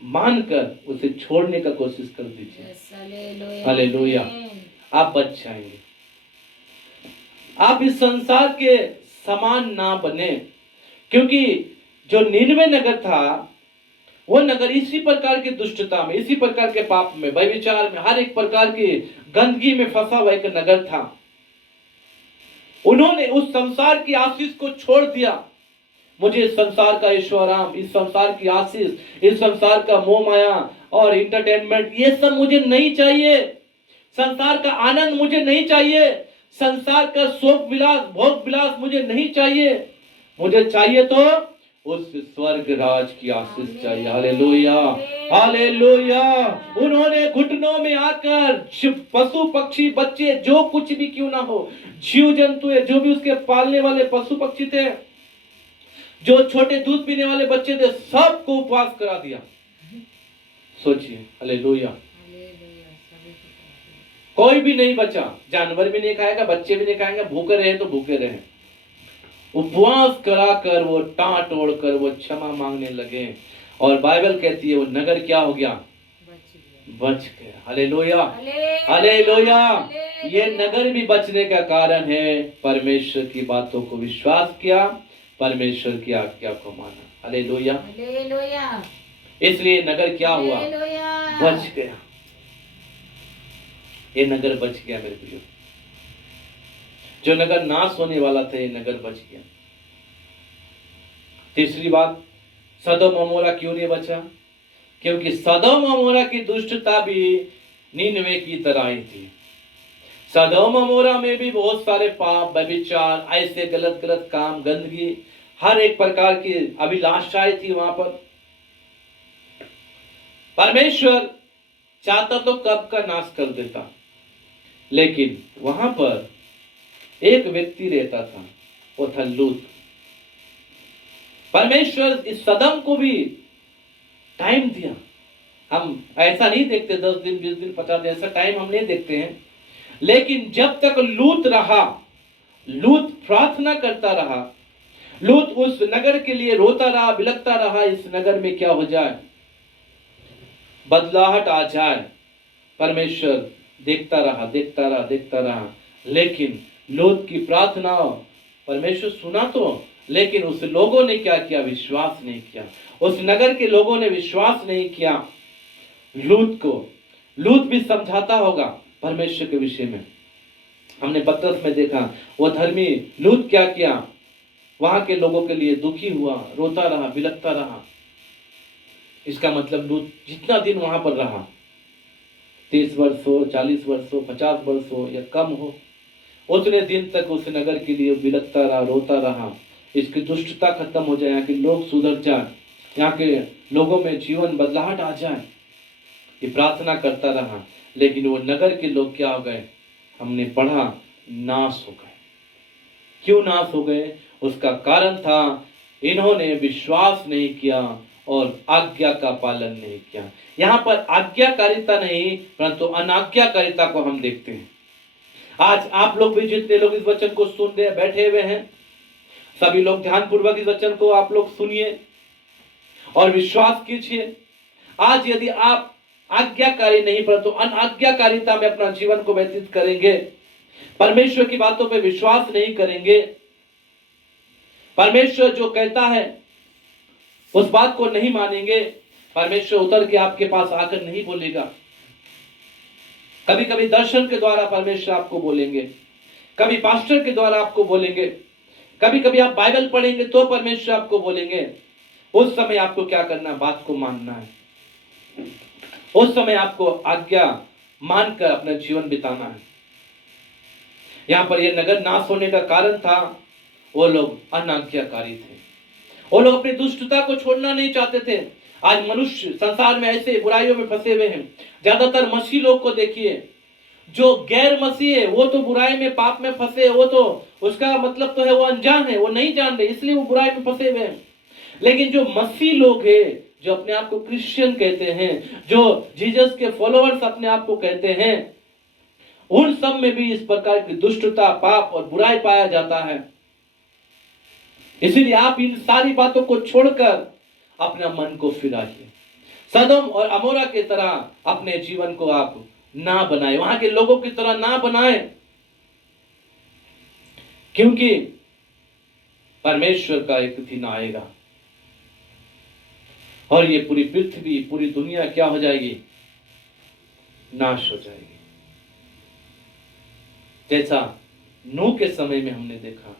मानकर उसे छोड़ने का कोशिश कर दीजिए। हालेलुया, आप बच जाएंगे। आप इस संसार के समान ना बने, क्योंकि जो निनवे नगर था वो नगर इसी प्रकार की दुष्टता में, इसी प्रकार के पाप में, व्यभिचार में, हर एक प्रकार की गंदगी में फंसा हुआ एक नगर था। उन्होंने उस संसार की आशीष को छोड़ दिया। मुझे इस संसार का ऐशोआराम, इस संसार की आशीष, इस संसार का मोह माया और इंटरटेनमेंट, ये सब मुझे नहीं चाहिए। संसार का आनंद मुझे नहीं चाहिए, संसार का शोक विलास, भोग विलास मुझे नहीं चाहिए। मुझे चाहिए तो उस स्वर्ग राज की आशीष चाहिए। Hallelujah, hallelujah. उन्होंने घुटनों में आकर पशु पक्षी बच्चे जो कुछ भी क्यों ना हो, जीव जंतु है, जो भी उसके पालने वाले पशु पक्षी थे, जो छोटे दूध पीने वाले बच्चे थे, सबको उपवास करा दिया। सोचिए, हालेलुया। कोई भी नहीं बचा, जानवर भी नहीं खाएगा, बच्चे भी नहीं खाएंगे, भूखे रहे तो भूखे रहे। उपवास कराकर वो टाट ओढ़कर वो क्षमा मांगने लगे और बाइबल कहती है वो नगर क्या हो गया? बच गया। Hallelujah, hallelujah. ये नगर भी बचने का कारण है परमेश्वर की बातों को विश्वास किया, परमेश्वर की आज्ञा को माना। Hallelujah, hallelujah. इसलिए नगर क्या हुआ? बच गया। ये नगर बच गया मेरे प्रियो। जो नगर नाश होने वाला था, ये नगर बच गया। तीसरी बात, सदोम अमोरा क्यों नहीं बचा? क्योंकि सदोम अमोरा की दुष्टता भी नीनवे की तरह ही थी। सदोम अमोरा में भी बहुत सारे पाप, व्यभिचार, ऐसे गलत गलत काम, गंदगी, हर एक प्रकार की अभिलाषाएं थी वहां पर। परमेश्वर चाहता तो कब का नाश कर देता, लेकिन वहां पर एक व्यक्ति रहता था, वो था लूत। परमेश्वर इस सदम को भी टाइम दिया। हम ऐसा नहीं देखते 10 दिन 20 दिन 50 दिन, ऐसा टाइम हम नहीं देखते हैं, लेकिन जब तक लूत रहा, लूत प्रार्थना करता रहा, लूत उस नगर के लिए रोता रहा, बिलखता रहा, इस नगर में क्या हो जाए, बदलाहट आ जाए। परमेश्वर देखता रहा, देखता रहा, देखता रहा, लेकिन लूत की प्रार्थना परमेश्वर सुना तो, लेकिन उस लोगों ने क्या किया, विश्वास नहीं किया। उस नगर के लोगों ने विश्वास नहीं किया लूत को। लूत भी समझाता होगा परमेश्वर के विषय में। हमने पतरस में देखा, वो धर्मी लूत क्या किया, वहां के लोगों के लिए दुखी हुआ, रोता रहा, बिलखता रहा। इसका मतलब लूत जितना दिन वहां पर रहा, 30 वर्ष हो, 40 वर्ष हो, 50 वर्ष हो या कम हो, उतने दिन तक उस नगर के लिए बिलखता रहा, रोता रहा। इसकी दुष्टता खत्म हो जाए, यहाँ के लोग सुधर जाए, यहाँ के लोगों में जीवन बदलाहट आ जाए, ये प्रार्थना करता रहा। लेकिन वो नगर के लोग क्या हो गए, हमने पढ़ा, नाश हो गए। क्यों नाश हो गए? उसका कारण था इन्होंने विश्वास नहीं किया और आज्ञा का पालन नहीं किया। यहाँ पर आज्ञाकारिता नहीं परंतु अनाज्ञाकारिता को हम देखते हैं। आज आप लोग भी जितने लोग इस वचन को सुन रहे बैठे हुए हैं, सभी लोग ध्यान पूर्वक इस वचन को आप लोग सुनिए और विश्वास कीजिए। आज यदि आप आज्ञाकारी नहीं परंतु अनाज्ञाकारिता में अपना जीवन को व्यतीत करेंगे, परमेश्वर की बातों पर विश्वास नहीं करेंगे, परमेश्वर जो कहता है उस बात को नहीं मानेंगे, परमेश्वर उतर के आपके पास आकर नहीं बोलेगा। कभी कभी दर्शन के द्वारा परमेश्वर आपको बोलेंगे, कभी पास्टर के द्वारा आपको बोलेंगे, कभी कभी आप बाइबल पढ़ेंगे तो परमेश्वर आपको बोलेंगे। उस समय आपको क्या करना, बात को मानना है। उस समय आपको आज्ञा मानकर अपना जीवन बिताना है। यहां पर यह नगर नाश होने का कारण था, वो लोग अनाज्ञाकारी थे। वो लोग अपनी दुष्टता को छोड़ना नहीं चाहते थे। आज मनुष्य संसार में ऐसे बुराइयों में फंसे हुए हैं। ज्यादातर मसीह लोग को देखिए, जो गैर मसीह है वो तो बुराई में, पाप में फंसे, वो तो उसका मतलब तो है वो अनजान है, वो नहीं जान रहे, इसलिए वो बुराई में फंसे हुए हैं। लेकिन जो मसीह लोग हैं, जो अपने आप को क्रिश्चियन कहते हैं, जो जीसस के फॉलोअर्स अपने आप को कहते हैं, उन सब में भी इस प्रकार की दुष्टता, पाप और बुराई पाया जाता है। इसीलिए आप इन सारी बातों को छोड़कर अपना मन को फिराइए। सदम और अमोरा की तरह अपने जीवन को आप ना बनाए, वहां के लोगों की तरह ना बनाए, क्योंकि परमेश्वर का एक दिन आएगा और ये पूरी पृथ्वी, पूरी दुनिया क्या हो जाएगी, नाश हो जाएगी। जैसा नूह के समय में हमने देखा,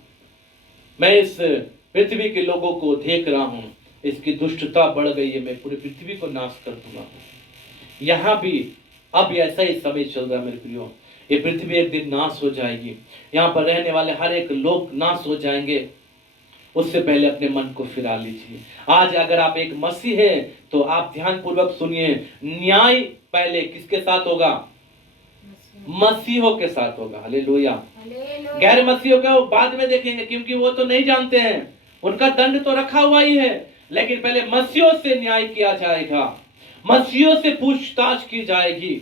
मैं इस पृथ्वी के लोगों को देख रहा हूं, इसकी दुष्टता बढ़ गई है, मैं पूरी पृथ्वी को नाश कर दूंगा। यहां भी अब ऐसा ही समय चल रहा है मेरे प्रियो, ये पृथ्वी एक दिन नाश हो जाएगी, यहाँ पर रहने वाले हर एक लोग नाश हो जाएंगे। उससे पहले अपने मन को फिरा लीजिए। आज अगर आप एक मसीह है तो आप ध्यान पूर्वक सुनिए, न्याय पहले किसके साथ होगा, मसीहों के साथ होगा। हालेलुया। गैर मसीहों का बाद में देखेंगे, क्योंकि वो तो नहीं जानते हैं, उनका दंड तो रखा हुआ ही है, लेकिन पहले मसीहों से न्याय किया जाएगा, मसीहों से पूछताछ की जाएगी,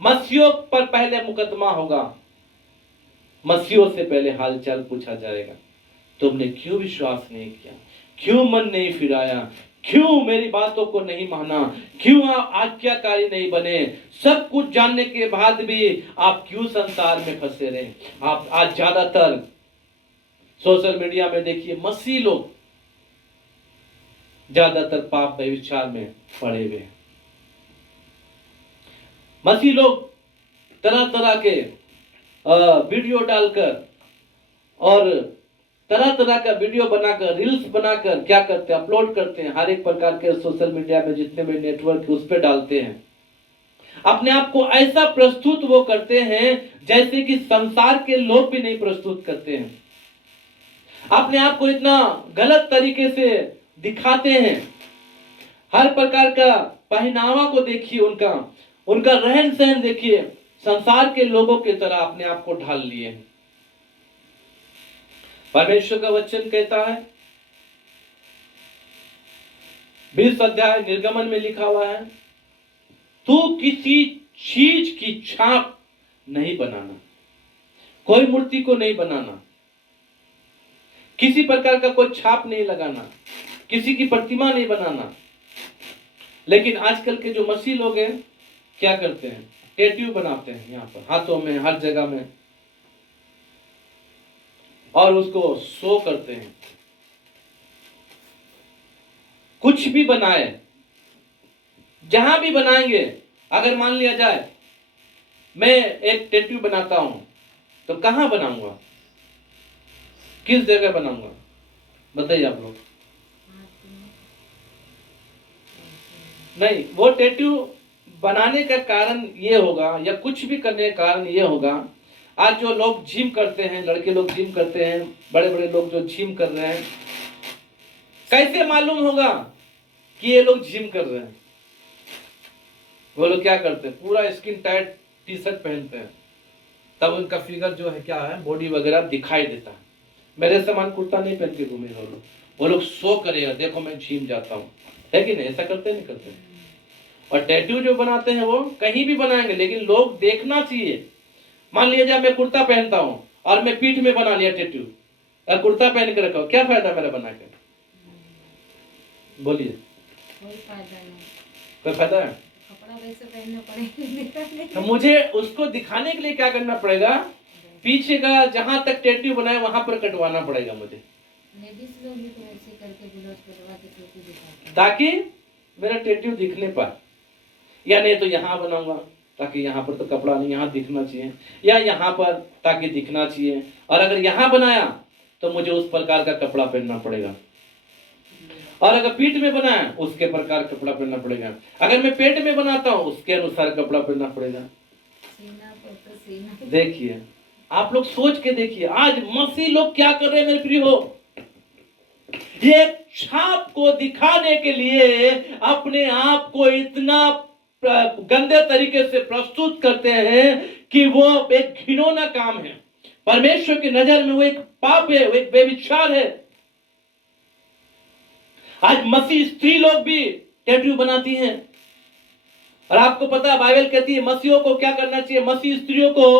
मसीहों पर पहले मुकदमा होगा, मसीहों से पहले हालचाल पूछा जाएगा। तुमने क्यों विश्वास नहीं किया, क्यों मन नहीं फिराया, क्यों मेरी बातों को नहीं माना, क्यों आप आज्ञाकारी नहीं बने, सब कुछ जानने के बाद भी आप क्यों संसार में फंसे रहे। आप आज ज्यादातर सोशल मीडिया में देखिए, मसीह लोग ज्यादातर पाप व्यभिचार में पड़े हुए हैं। मसीह लोग तरह तरह के वीडियो डालकर और तरह तरह का वीडियो बनाकर, रील्स बनाकर क्या करते हैं, अपलोड करते हैं, हर एक प्रकार के सोशल मीडिया में जितने भी नेटवर्क उस पर डालते हैं। अपने आप को ऐसा प्रस्तुत वो करते हैं जैसे कि संसार के लोग भी नहीं प्रस्तुत करते हैं। अपने आप को इतना गलत तरीके से दिखाते हैं, हर प्रकार का पहनावा को देखिए, उनका उनका रहन सहन देखिए, संसार के लोगों की तरह अपने आप को ढाल लिए हैं। परमेश्वर का वचन कहता है, 20 अध्याय निर्गमन में लिखा हुआ है, तू किसी चीज की छाप नहीं बनाना, कोई मूर्ति को नहीं बनाना, किसी प्रकार का कोई छाप नहीं लगाना, किसी की प्रतिमा नहीं बनाना। लेकिन आजकल के जो मसीह लोग हैं क्या करते हैं, टैटू बनाते हैं यहाँ पर, हाथों में, हर जगह में, और उसको शो करते हैं। कुछ भी बनाए, जहां भी बनाएंगे, अगर मान लिया जाए मैं एक टैटू बनाता हूं तो कहां बनाऊंगा, किस जगह बनाऊंगा, बताइए आप लोग। नहीं, वो टैटू बनाने का कारण ये होगा, या कुछ भी करने का कारण ये होगा, आज जो लोग जिम करते हैं, लड़के लोग जिम करते हैं, बड़े बड़े लोग जो जिम कर रहे हैं, कैसे मालूम होगा कि ये लोग जिम कर रहे हैं? वो लोग क्या करते हैं, पूरा स्किन टाइट टी शर्ट पहनते हैं, तब उनका फिगर जो है क्या है, बॉडी वगैरह दिखाई देता है। मेरे समान कुर्ता नहीं पहन के घूमे वो लोग शो करेगा, देखो मैं जिम जाता हूँ, है कि नहीं? ऐसा करते नहीं करते? और टैटू जो बनाते हैं वो कहीं भी बनाएंगे, लेकिन लोग देखना चाहिए। मान लिया जाए मैं कुर्ता पहनता हूँ और मैं पीठ में बना लिया टैटू, और कुर्ता पहन के रखा, क्या फायदा मेरा बना के? बोलिए, कोई फायदा नहीं। कोई फायदा है? कपड़ा वैसे पहनना पड़ेगा। तो मुझे उसको दिखाने के लिए क्या करना पड़ेगा, पीछे का जहां तक टैटू बनाए वहां पर कटवाना पड़ेगा मुझे, लेडीज लोग भी तो ऐसे करके ब्लाउज कटवा के टैटू दिखाते हैं, ताकि मेरा टैटू दिखने पाए। या नहीं तो यहाँ बनाऊंगा ताकि यहाँ पर तो कपड़ा नहीं, यहाँ दिखना चाहिए, या यहाँ पर ताकि दिखना चाहिए। और अगर यहाँ बनाया तो मुझे उस प्रकार का कपड़ा पहनना पड़ेगा, और अगर पीठ में बनाया उसके प्रकार कपड़ा पहनना पड़ेगा, अगर मैं पेट में बनाता हूँ उसके अनुसार कपड़ा पहनना पड़ेगा। सीना पर तो सीना। देखिए, आप लोग सोच के देखिए, आज मसीह लोग क्या कर रहे हैं मेरे प्रिय हो, ये छाप को दिखाने के लिए अपने आप को इतना गंदे तरीके से प्रस्तुत करते हैं कि वो एक घिनौना काम है। परमेश्वर की नजर में वो एक पाप है, वो एक व्यभिचार है। आज मसीह स्त्री लोग भी टैटू बनाती हैं, और आपको पता है बाइबल कहती है मसीहों को क्या करना चाहिए, मसीह स्त्रियों को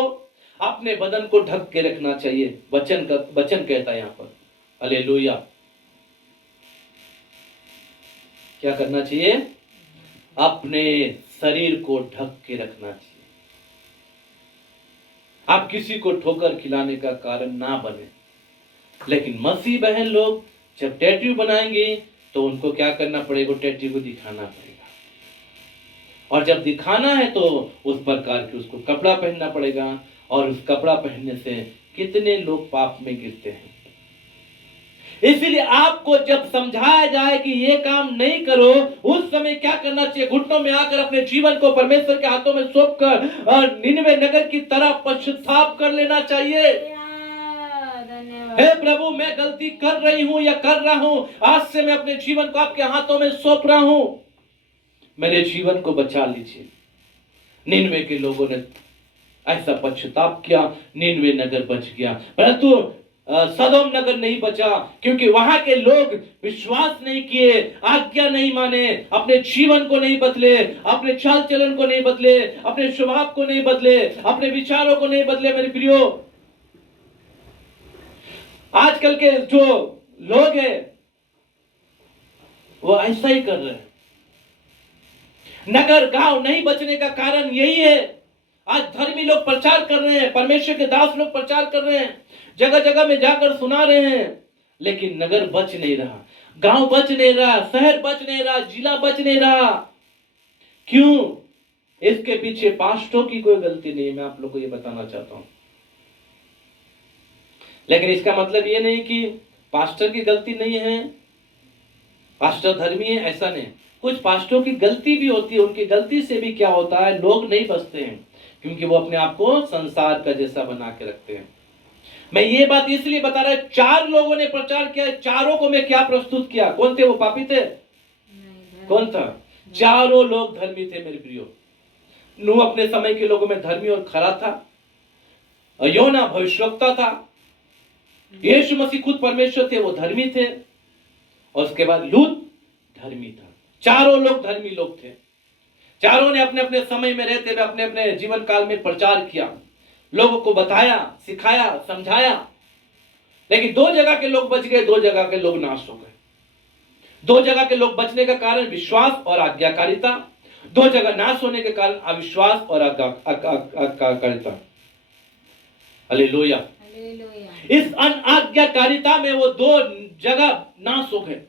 अपने बदन को ढक के रखना चाहिए। वचन कहता है यहाँ पर, हालेलुया। क्या करना चाहिए? अपने शरीर को ढक के रखना चाहिए। आप किसी को ठोकर खिलाने का कारण ना बने। लेकिन मसीह बहन लोग जब टैटू बनाएंगे तो उनको क्या करना पड़ेगा, टैटू को दिखाना पड़ेगा, और जब दिखाना है तो उस प्रकार के उसको कपड़ा पहनना पड़ेगा। और उस कपड़ा पहनने से कितने लोग पाप में गिरते हैं। इसलिए आपको जब समझाया जाए कि ये काम नहीं करो, उस समय क्या करना चाहिए, घुटनों में आकर अपने जीवन को परमेश्वर के हाथों में सौंपकर और निनवे नगर की तरह पश्चाताप कर लेना चाहिए। हे प्रभु, मैं गलती कर रही हूं या कर रहा हूं, आज से मैं अपने जीवन को आपके हाथों में सौंप रहा हूं, मेरे जीवन को बचा लीजिए। निनवे के लोगों ने ऐसा पश्चाताप किया, निनवे नगर बच गया, परंतु सदोम नगर नहीं बचा, क्योंकि वहां के लोग विश्वास नहीं किए, आज्ञा नहीं माने, अपने जीवन को नहीं बदले, अपने चाल चलन को नहीं बदले, अपने स्वभाव को नहीं बदले, अपने विचारों को नहीं बदले। मेरे प्रियो, आजकल के जो लोग हैं वो ऐसा ही कर रहे हैं। नगर गांव नहीं बचने का कारण यही है। आज धर्मी लोग प्रचार कर रहे हैं, परमेश्वर के दास लोग प्रचार कर रहे हैं, जगह जगह में जाकर सुना रहे हैं, लेकिन नगर बच नहीं रहा, गांव बच नहीं रहा, शहर बच नहीं रहा, जिला बच नहीं रहा। क्यों? इसके पीछे पास्टरों की कोई गलती नहीं है, मैं आप लोग को ये बताना चाहता हूं। लेकिन इसका मतलब ये नहीं कि पास्टर की गलती नहीं है, पास्टर धर्मी है, ऐसा नहीं। कुछ पास्टरों की गलती भी होती है, उनकी गलती से भी क्या होता है, लोग नहीं बचते हैं, क्योंकि वो अपने आप को संसार का जैसा बना के रखते हैं। मैं ये बात इसलिए बता रहा हूं, 4 लोगों ने प्रचार किया, चारों को मैं क्या प्रस्तुत किया, कौन थे वो? पापी थे? कौन था? चारों लोग धर्मी थे मेरे प्रियो। नूह अपने समय के लोगों में धर्मी और खरा था, योना भविष्यवक्ता था, यीशु मसीह खुद परमेश्वर थे, वो धर्मी थे, और उसके बाद लूत धर्मी था। चारों लोग धर्मी लोग थे। चारों ने अपने अपने समय में रहते हुए अपने अपने जीवन काल में प्रचार किया, लोगों को बताया, सिखाया, समझाया। लेकिन दो जगह के लोग बच गए, दो जगह के लोग नाश हो गए। दो जगह के लोग बचने का कारण विश्वास और आज्ञाकारिता, दो जगह नाश होने के कारण अविश्वास और आज्ञाकारिता। हालेलुया। इस अनाज्ञाकारिता में वो दो जगह नाश हो गए।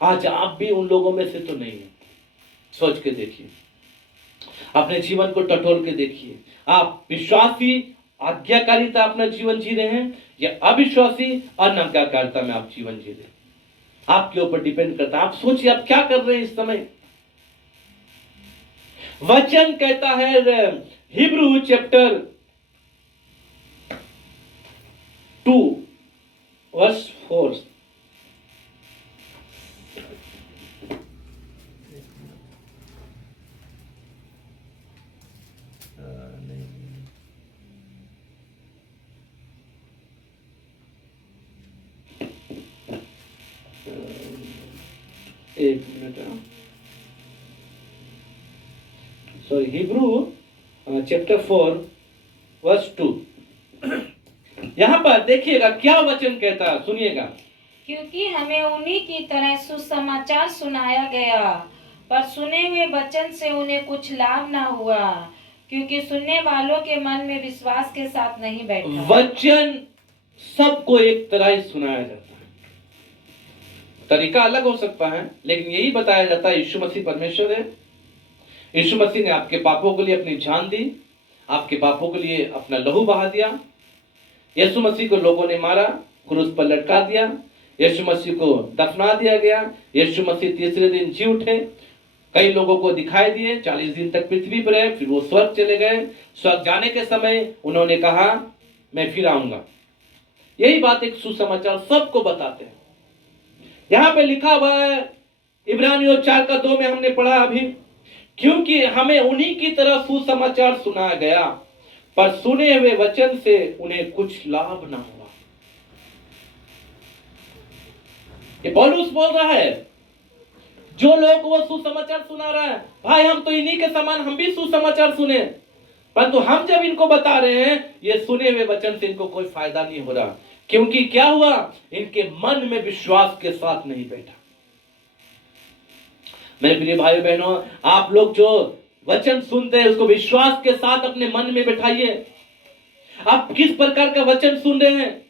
आज आप भी उन लोगों में से तो नहीं है। सोच के देखिए, अपने जीवन को टटोल के देखिए, आप विश्वासी आज्ञाकारिता अपना जीवन जी रहे हैं या अविश्वासी अनाज्ञाकारिता में आप जीवन जी रहे हैं? आपके ऊपर डिपेंड करता है। आप सोचिए, आप क्या कर रहे हैं इस समय। वचन कहता है हिब्रू चैप्टर 2 वर्स 4, एक minute, sorry, Hebrew chapter 4 verse 2। यहां पर देखिएगा क्या वचन कहता है, सुनिएगा। क्योंकि हमें उन्हीं की तरह सुसमाचार सुनाया गया, पर सुने हुए वचन से उन्हें कुछ लाभ ना हुआ, क्योंकि सुनने वालों के मन में विश्वास के साथ नहीं बैठा। वचन सबको एक तरह ही सुनाया जाता है, तरीका अलग हो सकता है, लेकिन यही बताया जाता है यीशु मसीह परमेश्वर है। यीशु मसीह ने आपके पापों के लिए अपनी जान दी, आपके पापों के लिए अपना लहू बहा दिया। यीशु मसीह को लोगों ने मारा, क्रूस पर लटका दिया, यीशु मसीह को दफना दिया गया। यीशु मसीह तीसरे दिन जी उठे, कई लोगों को दिखाई दिए, 40 दिन तक पृथ्वी पर रहे, फिर वो स्वर्ग चले गए। स्वर्ग जाने के समय उन्होंने कहा मैं फिर आऊंगा। यही बात एक सुसमाचार सबको बताते हैं। यहां पे लिखा हुआ है इब्रानियों 4:2 में हमने पढ़ा अभी, क्योंकि हमें उन्हीं की तरह सुसमाचार सुनाया गया, पर सुने हुए वचन से उन्हें कुछ लाभ ना हुआ। ये पौलुस बोल रहा है, जो लोग वो सुसमाचार सुना रहा है, भाई हम तो इन्हीं के समान, हम भी सुसमाचार सुने, परंतु हम जब इनको बता रहे हैं, ये सुने हुए वचन से इनको कोई फायदा नहीं हो रहा। क्योंकि क्या हुआ, इनके मन में विश्वास के साथ नहीं बैठा। मेरे प्रिय भाई बहनों, आप लोग जो वचन सुनते हैं उसको विश्वास के साथ अपने मन में बैठाइए। आप किस प्रकार का वचन सुन रहे हैं?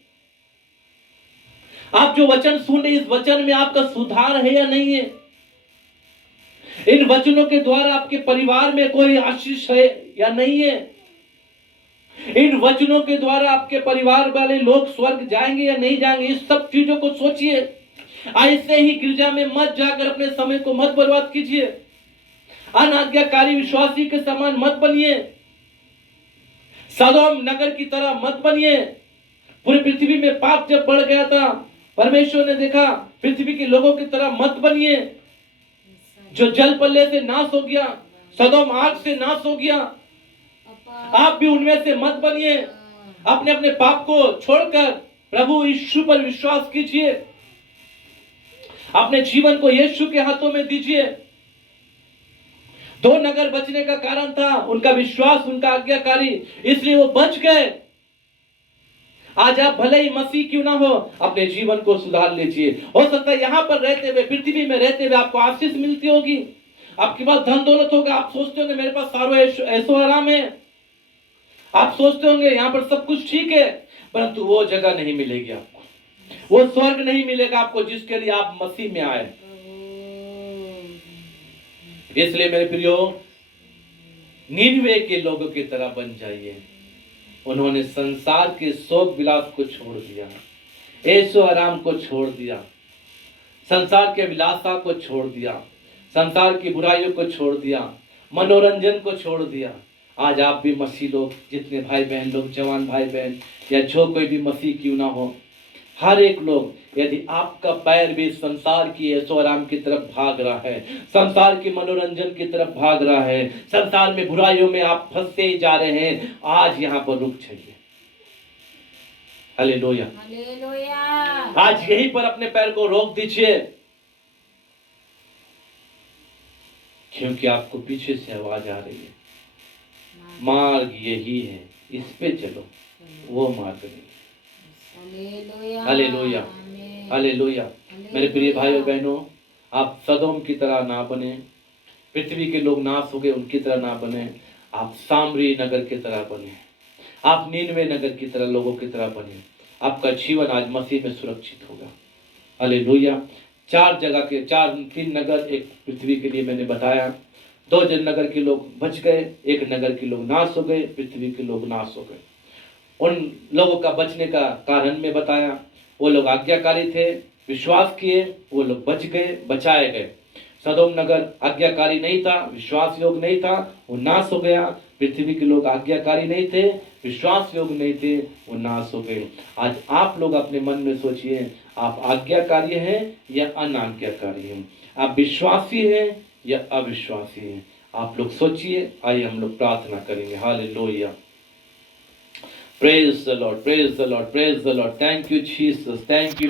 आप जो वचन सुन रहे हैं, इस वचन में आपका सुधार है या नहीं है? इन वचनों के द्वारा आपके परिवार में कोई आशीष है या नहीं है? इन वचनों के द्वारा आपके परिवार वाले लोग स्वर्ग जाएंगे या नहीं जाएंगे? इस सब चीजों को सोचिए। ऐसे ही गिरजा में मत जाकर अपने समय को मत बर्बाद कीजिए। अनाज्ञाकारी विश्वासी के समान मत बनिए। सदोम नगर की तरह मत बनिए। पूरी पृथ्वी में पाप जब बढ़ गया था, परमेश्वर ने देखा, पृथ्वी के लोगों की तरह मत बनिए जो जल प्रलय से नाश हो गया, सदोम आग से नाश हो गया। आप भी उनमें से मत बनिए। अपने अपने पाप को छोड़कर प्रभु यीशु पर विश्वास कीजिए। अपने जीवन को यीशु के हाथों में दीजिए। 2 नगर बचने का कारण था उनका विश्वास, उनका आज्ञाकारी, इसलिए वो बच गए। आज आप भले ही मसीह क्यों ना हो, अपने जीवन को सुधार लीजिए। हो सकता है यहां पर रहते हुए, पृथ्वी में रहते हुए आपको आशीष मिलती होगी, आपके पास धन दौलत होगा, आप सोचते होंगे मेरे पास सारो ऐसो आराम है, आप सोचते होंगे यहां पर सब कुछ ठीक है, परंतु वो जगह नहीं मिलेगी आपको, वो स्वर्ग नहीं मिलेगा आपको जिसके लिए आप मसीह में आए। इसलिए मेरे प्रियो, नीनवे के लोगों की तरह बन जाइए। उन्होंने संसार के शोक विलास को छोड़ दिया, ऐशो आराम को छोड़ दिया, संसार के विलासा को छोड़ दिया, संसार की बुराइयों को छोड़ दिया, मनोरंजन को छोड़ दिया। आज आप भी मसीह लोग, जितने भाई बहन लोग, जवान भाई बहन या जो कोई भी मसीह क्यों ना हो, हर एक लोग, यदि आपका पैर भी संसार की ऐशो आराम की तरफ भाग रहा है, संसार के मनोरंजन की तरफ भाग रहा है, संसार में बुराइयों में आप फंसते ही जा रहे हैं, आज यहाँ पर रुक जाइए। हालेलुया। हालेलुया। आज यहीं पर अपने पैर को रोक दीजिए, क्योंकि आपको पीछे से आवाज आ रही है, मार्ग यही है, इस पे चलो, वो मार्ग नहीं। हालेलुया। हालेलुया। आमीन। हालेलुया। मेरे प्रिय भाई और बहनों, आप सदोम की तरह ना बने, पृथ्वी के लोग नाश हो गए उनकी तरह ना बने, आप सामरी नगर की तरह बने, आप नीनवे नगर की तरह लोगों की तरह बने। आपका जीवन आज मसीह में सुरक्षित होगा। हालेलुया। 4 जगह के 3 नगर एक पृथ्वी के लिए मैंने बताया। 2 नगर के लोग बच गए, 1 नगर के लोग नाश हो गए, पृथ्वी के लोग नाश हो गए। उन लोगों का बचने का कारण में बताया, वो लोग आज्ञाकारी थे, विश्वास किए, वो लोग बच गए, बचाए गए। सदोम नगर आज्ञाकारी नहीं था, विश्वास योग्य नहीं था, वो नाश हो गया। पृथ्वी के लोग आज्ञाकारी नहीं थे, विश्वास योग्य नहीं थे, वो नाश हो गए। आज आप लोग अपने मन में सोचिए, आप आज्ञाकारी हैं या अनाज्ञाकारी हैं, आप विश्वासी हैं या अविश्वासी हैं। आप लोग सोचिए। आइए हम लोग प्रार्थना करेंगे। Hallelujah. Praise the Lord, praise the Lord, praise the Lord. Thank you, Jesus. Thank you.